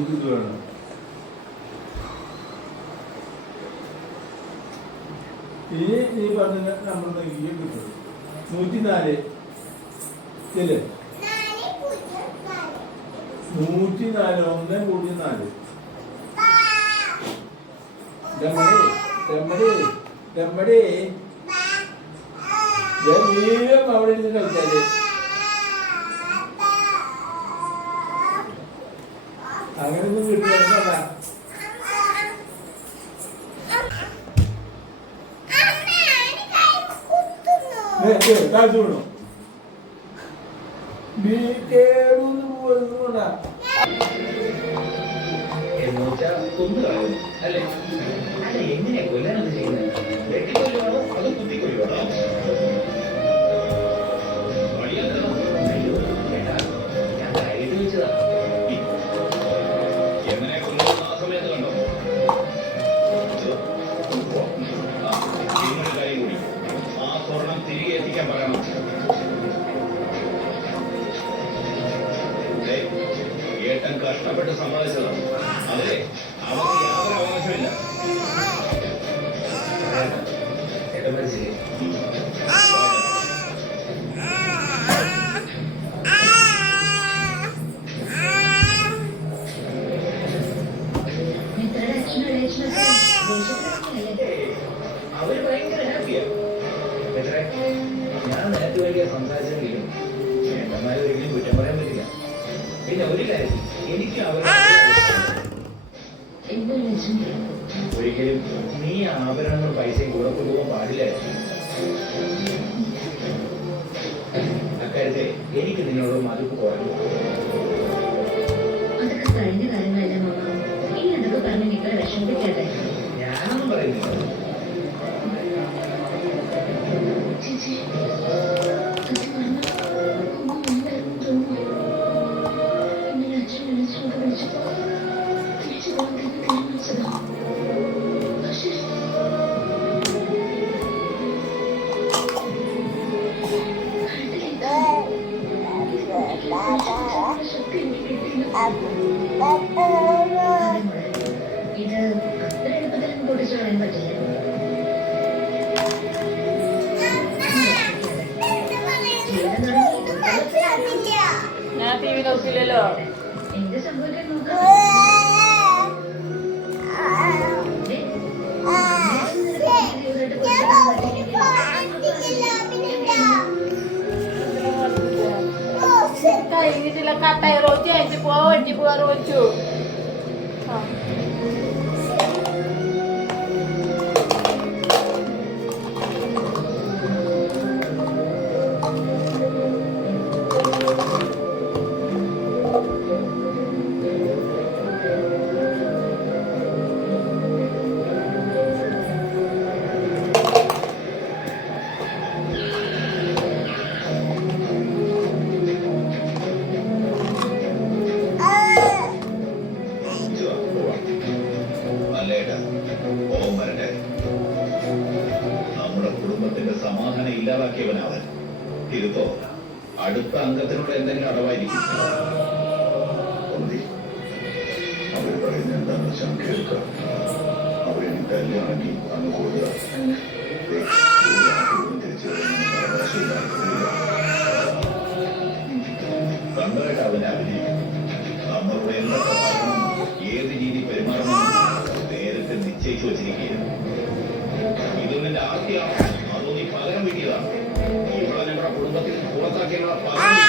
ഇത് വേണം. ഇനി നീ പറഞ്ഞ നമ്മൾ നൽകിയും കിട്ടും 104 ശരി 104 1 ബ്രഹ്മടി വീരം അവിടെ ഇരുന്ന് കളിച്ചാല് അങ്ങനൊന്നും കിട്ടില്ല. കാണിച്ചു വിടണം പോകാ അല്ലെ അല്ല എങ്ങനെയാ കൊല്ലാനത് ചെയ്യുന്നത്? വെട്ടിക്കൊല്ലുവാണോ അതോ കുത്തിക്കൊല്ലുവാണോ? ഞാൻ ധൈര്യം ചോദിച്ചതാ. എങ്ങനെ കൊല്ലുന്ന ആ സമയത്ത് കണ്ടോ? നിങ്ങളുടെ കാര്യം കൂടി ആ സ്വർണം തിരികെ എത്തിക്കാൻ പറയണം. ഏട്ടൻ കഷ്ടപ്പെട്ട് സമ്പാദിച്ചതാണ്. അതെ അവർക്ക് യാതൊരു അവകാശമില്ല. ഏട്ടൻ മനസ്സിലെ അവര് ഭയങ്കര ഹാപ്പിയാ. ഞാൻ നേരത്തെ വലിയ സംസാരിച്ചെങ്കിലും ഏട്ടന്മാരെ ഒരിക്കലും കുറ്റം പറയാൻ പറ്റില്ല. പിന്നെ ഒരു കാര്യം എനിക്ക് ഒരിക്കലും നീ ആഭരണങ്ങൾ പൈസയും കൂടെ കൊണ്ടുപോകാൻ പാടില്ലായിരുന്നു. അക്കാര്യത്തെ എനിക്ക് നിന്നോട് മതിപ്പ് കുറഞ്ഞു. അതൊക്കെ കഴിഞ്ഞ കാര്യങ്ങളല്ല മാമ. ഇനി അതൊക്കെ പറഞ്ഞ് നിങ്ങളെ വിഷമിപ്പിക്കാതെ. ഞാനൊന്നും പറയുന്നില്ല. ചേച്ചി സത്യം പറഞ്ഞ ഒന്നും ഉണ്ടായിരുന്നു തോന്നുന്നു. ഇന്നലെ അച്ഛൻ വിളിച്ചോണ്ട് വിളിച്ചപ്പോ തിരിച്ചു പോകാൻ തീരുമാനിച്ചതാ. പക്ഷേ ഇത് അത്ര എളുപ്പത്തിലൊന്നും പൊട്ടിച്ചു കളയാൻ പറ്റില്ല. ഞാൻ ടി വി നോക്കില്ലല്ലോ. എന്ത് സംഭവിക്കാൻ നോക്കാം. കഴിഞ്ഞിട്ടില്ല കട്ടായി റോച്ചു അയച്ചു പോവാ റോച്ചു. നമ്മുടെ കുടുംബത്തിന്റെ സമാധാനം ഇല്ലാതാക്കിയവനവൻ. തിരുത്തോ അടുത്ത അംഗത്തിനോട് എന്തെങ്കിലും അടവായിരിക്കും. അവർ പറയുന്നത് എന്താണെന്ന് വെച്ചാൽ കേൾക്കുക. അവരെ കല്യാണി അന്ന് കൂടുതൽ തിരിച്ചു കണ്ടായിട്ട് അവനെ അഭിനയിക്കും. നമ്മളോട് എന്തൊക്കെ പറയണം, ഏത് രീതി പെരുമാറണം നേരത്തെ നിശ്ചയിച്ചു വച്ചിരിക്കുകയാണ്. ഇത് നിന്റെ ആദ്യമാണ്. അതോ നീ പകരം വീട്ടിയതാണ്. ഇവിടെ നമ്മുടെ കുടുംബത്തിൽ പുറത്താക്കിയുള്ള പകരം